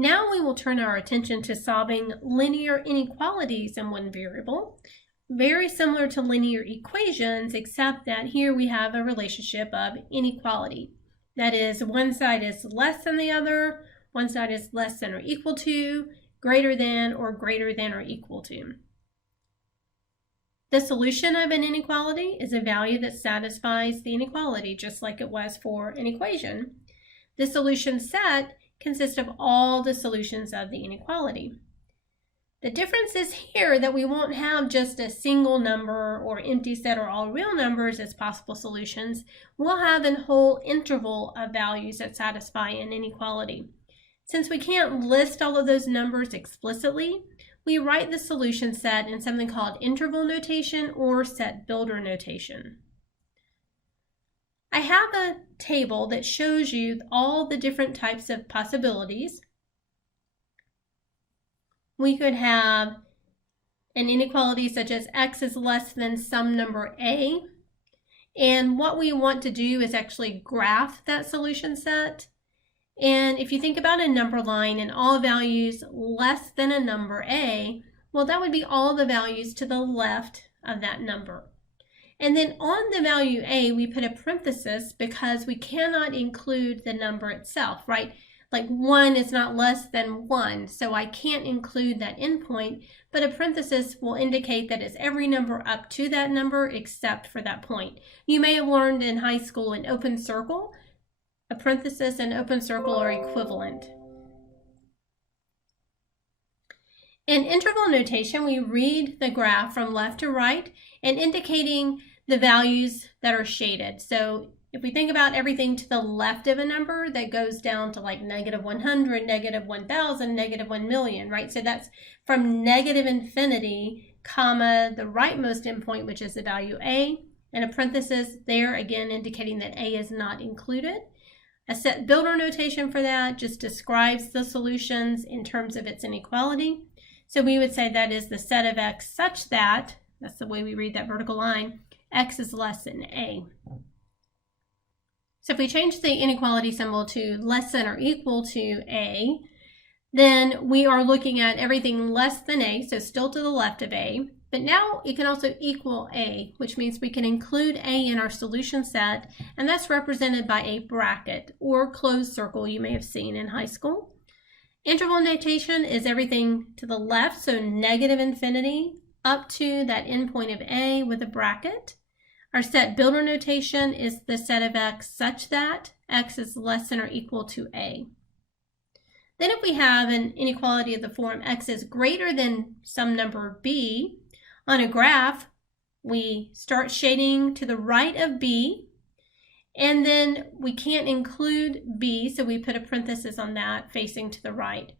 Now we will turn our attention to solving linear inequalities in one variable. Very similar to linear equations, except that here we have a relationship of inequality. That is, one side is less than the other, one side is less than or equal to, greater than or equal to. The solution of an inequality is a value that satisfies the inequality, just like it was for an equation. The solution set consists of all the solutions of the inequality. The difference is here that we won't have just a single number or empty set or all real numbers as possible solutions. We'll have a whole interval of values that satisfy an inequality. Since we can't list all of those numbers explicitly, we write the solution set in something called interval notation or set builder notation. I have a table that shows you all the different types of possibilities. We could have an inequality such as x is less than some number a, and what we want to do is actually graph that solution set. And if you think about a number line and all values less than a number a, well, that would be all the values to the left of that number. And then on the value a, we put a parenthesis because we cannot include the number itself, right? Like 1 is not less than 1, so I can't include that endpoint, but a parenthesis will indicate that it's every number up to that number except for that point. You may have learned in high school an open circle. A parenthesis and open circle are equivalent. In interval notation, we read the graph from left to right and indicating the values that are shaded. So if we think about everything to the left of a number, that goes down to like -100, -1,000, -1 million, right? So that's from negative infinity, comma, the rightmost endpoint, which is the value a, and a parenthesis there, again, indicating that a is not included. A set builder notation for that just describes the solutions in terms of its inequality. So we would say that is the set of x such that, that's the way we read that vertical line, x is less than a. So if we change the inequality symbol to less than or equal to a, then we are looking at everything less than a, so still to the left of a, but now it can also equal a, which means we can include a in our solution set, and that's represented by a bracket or closed circle you may have seen in high school. Interval notation is everything to the left, so negative infinity up to that endpoint of a with a bracket. Our set builder notation is the set of x such that x is less than or equal to a. Then if we have an inequality of the form x is greater than some number b, on a graph, we start shading to the right of b, and then we can't include b, so we put a parenthesis on that facing to the right.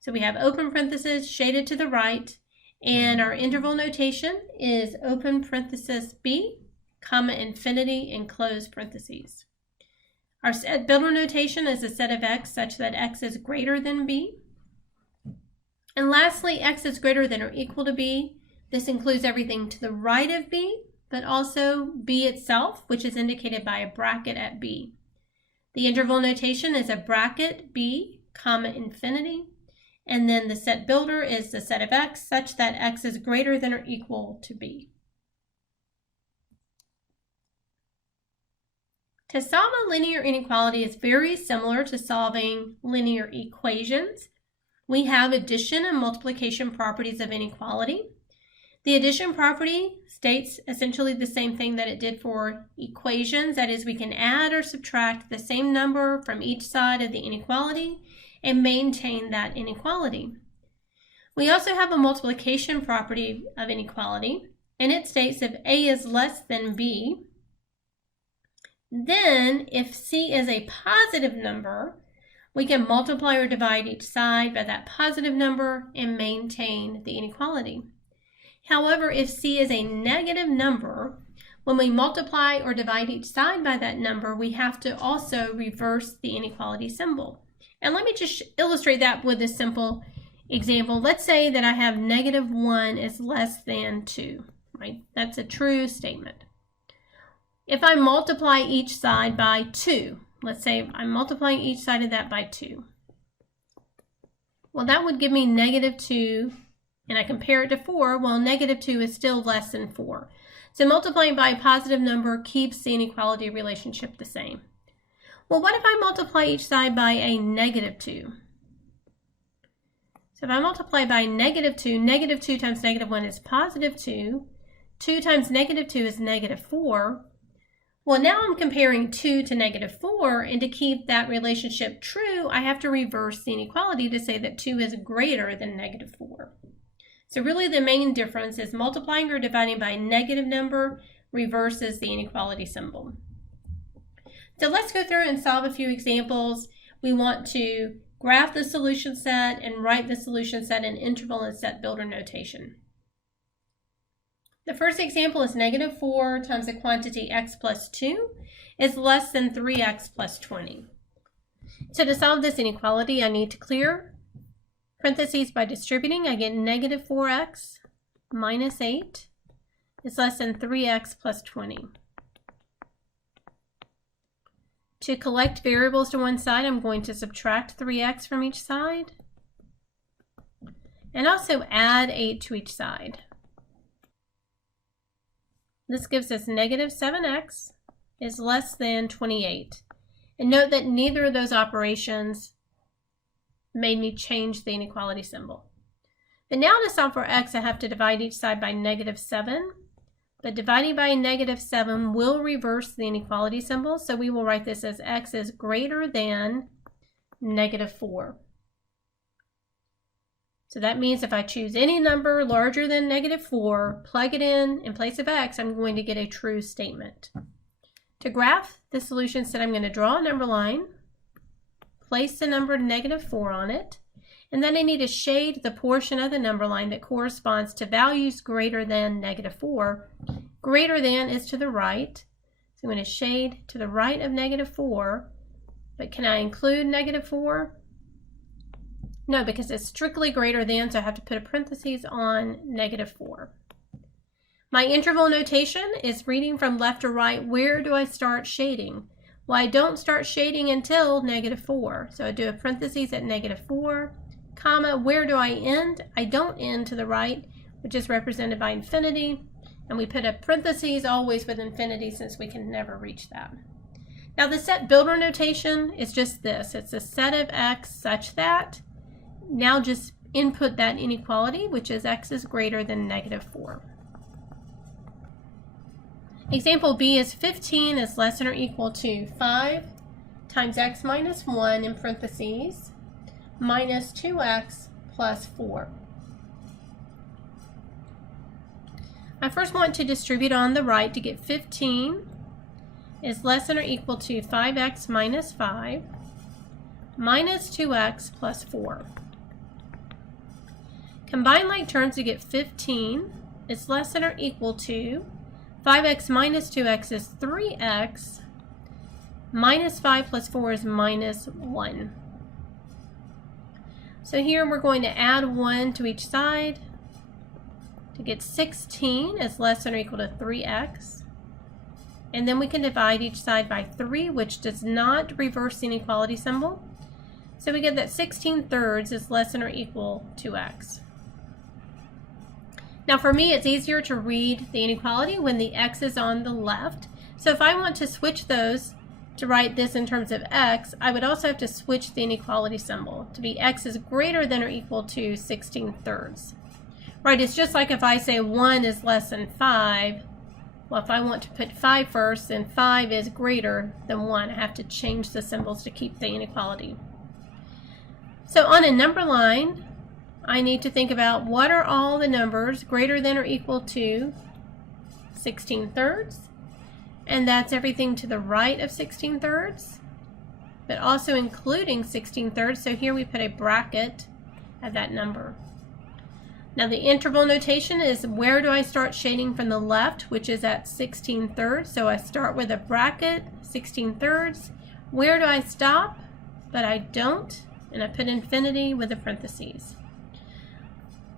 So we have open parenthesis shaded to the right, and our interval notation is open parenthesis b, comma infinity and close parentheses. Our set builder notation is a set of x such that x is greater than b. And lastly, x is greater than or equal to b. This includes everything to the right of b, but also b itself, which is indicated by a bracket at b. The interval notation is a bracket b, comma infinity, and then the set builder is the set of x such that x is greater than or equal to b. To solve a linear inequality is very similar to solving linear equations. We have addition and multiplication properties of inequality. The addition property states essentially the same thing that it did for equations. That is, we can add or subtract the same number from each side of the inequality and maintain that inequality. We also have a multiplication property of inequality, and it states if a is less than b, then if c is a positive number, we can multiply or divide each side by that positive number and maintain the inequality. However, if c is a negative number, when we multiply or divide each side by that number, we have to also reverse the inequality symbol. And let me just illustrate that with a simple example. Let's say that I have -1 is less than 2, right? That's a true statement. If I multiply each side by 2, let's say I'm multiplying each side of that by 2. Well, that would give me -2, and I compare it to 4. Well, -2 is still less than 4. So multiplying by a positive number keeps the inequality relationship the same. Well, what if I multiply each side by a -2? So if I multiply by -2, -2 times -1 is +2. 2 times -2 is -4. Well, now I'm comparing 2 to -4, and to keep that relationship true, I have to reverse the inequality to say that 2 is greater than -4. So really the main difference is multiplying or dividing by a negative number reverses the inequality symbol. So let's go through and solve a few examples. We want to graph the solution set and write the solution set in interval and set builder notation. The first example is -4 times the quantity x plus 2 is less than 3x plus 20. So to solve this inequality, I need to clear parentheses by distributing. I get -4x minus 8 is less than 3x plus 20. To collect variables to one side, I'm going to subtract 3x from each side and also add 8 to each side. This gives us -7x is less than 28. And note that neither of those operations made me change the inequality symbol. But now to solve for x, I have to divide each side by -7. But dividing by -7 will reverse the inequality symbol, so we will write this as x is greater than -4. So that means if I choose any number larger than -4, plug it in place of x, I'm going to get a true statement. To graph the solution set, I'm going to draw a number line, place the number -4 on it, and then I need to shade the portion of the number line that corresponds to values greater than -4. Greater than is to the right, so I'm going to shade to the right of -4, but can I include -4? No, because it's strictly greater than, so I have to put a parentheses on -4. My interval notation is reading from left to right. Where do I start shading? Well, I don't start shading until -4. So I do a parentheses at -4, comma, where do I end? I don't end to the right, which is represented by infinity. And we put a parentheses always with infinity since we can never reach that. Now the set builder notation is just this. It's a set of x such that, now just input that inequality, which is x is greater than -4. Example B is 15 is less than or equal to 5 times x minus 1 in parentheses minus 2x plus 4. I first want to distribute on the right to get 15 is less than or equal to 5x minus 5 minus 2x plus 4. Combine like terms to get 15 is less than or equal to 5x minus 2x is 3x, minus 5 plus 4 is minus 1. So here we're going to add 1 to each side to get 16 is less than or equal to 3x. And then we can divide each side by 3, which does not reverse the inequality symbol. So we get that 16/3 is less than or equal to x. Now for me, it's easier to read the inequality when the x is on the left. So if I want to switch those to write this in terms of x, I would also have to switch the inequality symbol to be x is greater than or equal to 16/3. Right, it's just like if I say 1 is less than 5. Well, if I want to put 5 first, then 5 is greater than 1. I have to change the symbols to keep the inequality. So on a number line, I need to think about what are all the numbers greater than or equal to 16/3, and that's everything to the right of 16/3, but also including 16/3. So here we put a bracket at that number. Now the interval notation is where do I start shading from the left, which is at 16/3. So I start with a bracket, 16/3. Where do I stop? But I don't, and I put infinity with the parentheses.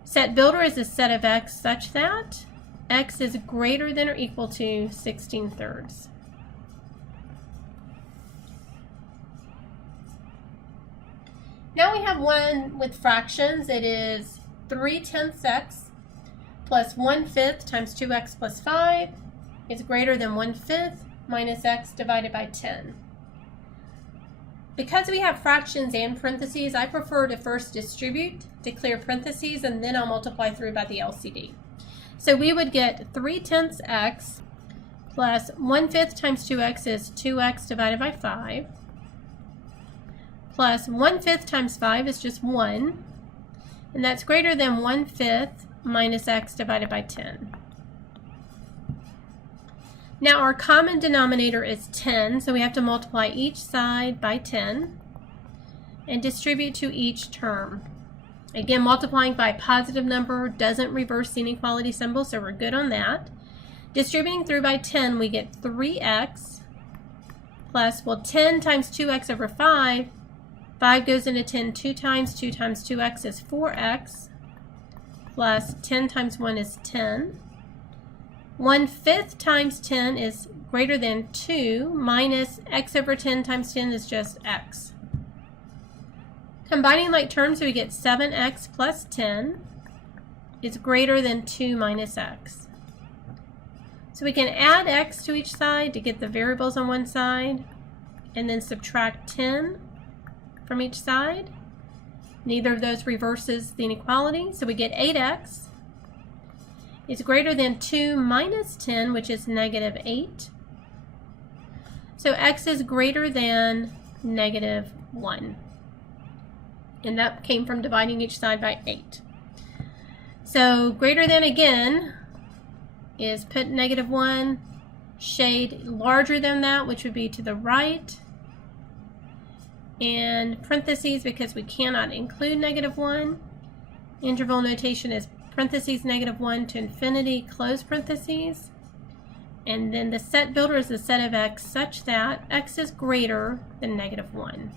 Set builder is a set of x such that x is greater than or equal to 16/3. Now we have one with fractions. It is 3/10 x plus 1/5 times 2x plus 5 is greater than 1/5 minus x divided by 10. Because we have fractions and parentheses, I prefer to first distribute, declare parentheses, and then I'll multiply through by the LCD. So we would get 3/10 x plus 1/5 times 2x is 2x divided by 5, plus 1/5 times 5 is just 1, and that's greater than 1/5 minus x divided by 10. Now our common denominator is 10, so we have to multiply each side by 10 and distribute to each term. Again, multiplying by a positive number doesn't reverse the inequality symbol, so we're good on that. Distributing through by 10, we get 3x plus, well, 10 times 2x over 5. 5 goes into 10 2 times. 2 times 2x is 4x plus 10 times 1 is 10. 1/5 times 10 is greater than 2 minus x over 10 times 10 is just x. Combining like terms, we get 7x plus 10 is greater than 2 minus x. So we can add x to each side to get the variables on one side and then subtract 10 from each side. Neither of those reverses the inequality, so we get 8x is greater than 2 minus 10, which is negative 8. So x is greater than negative 1. And that came from dividing each side by 8. So greater than again is put negative 1, shade larger than that, which would be to the right, and parentheses because we cannot include negative 1. Interval notation is parentheses negative 1 to infinity, close parentheses. And then the set builder is the set of x such that x is greater than negative 1.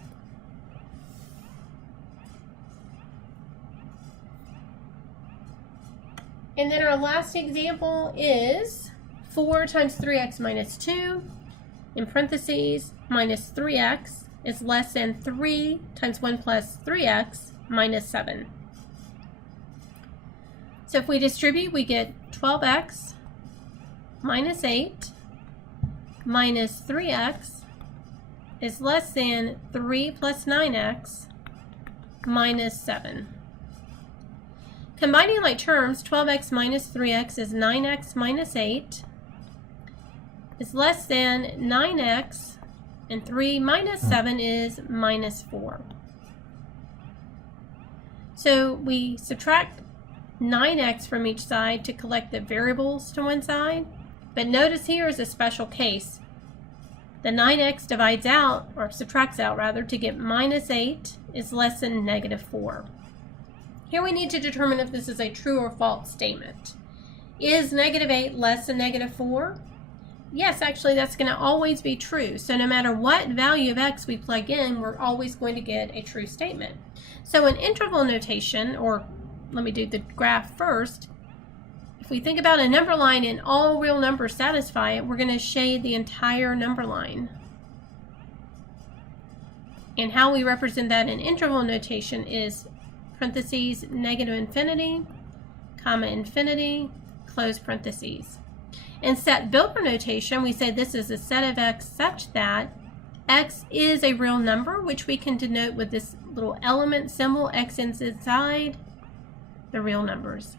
And then our last example is 4 times 3x minus 2, in parentheses, minus 3x is less than 3 times 1 plus 3x minus 7. So if we distribute, we get 12x minus 8 minus 3x is less than 3 plus 9x minus 7. Combining like terms, 12x minus 3x is 9x minus 8 is less than 9x, and 3 minus 7 is minus 4. So we subtract 9x from each side to collect the variables to one side, but notice here is a special case. The 9x divides out, or subtracts out rather, to get minus 8 is less than negative 4. Here we need to determine if this is a true or false statement. Is negative 8 less than negative 4? Yes, actually that's going to always be true. So no matter what value of x we plug in, we're always going to get a true statement. So in interval notation, or let me do the graph first, if we think about a number line and all real numbers satisfy it, we're going to shade the entire number line. And how we represent that in interval notation is parentheses negative infinity, comma infinity, close parentheses. In set builder notation, we say this is a set of x such that x is a real number, which we can denote with this little element symbol, x inside the real numbers.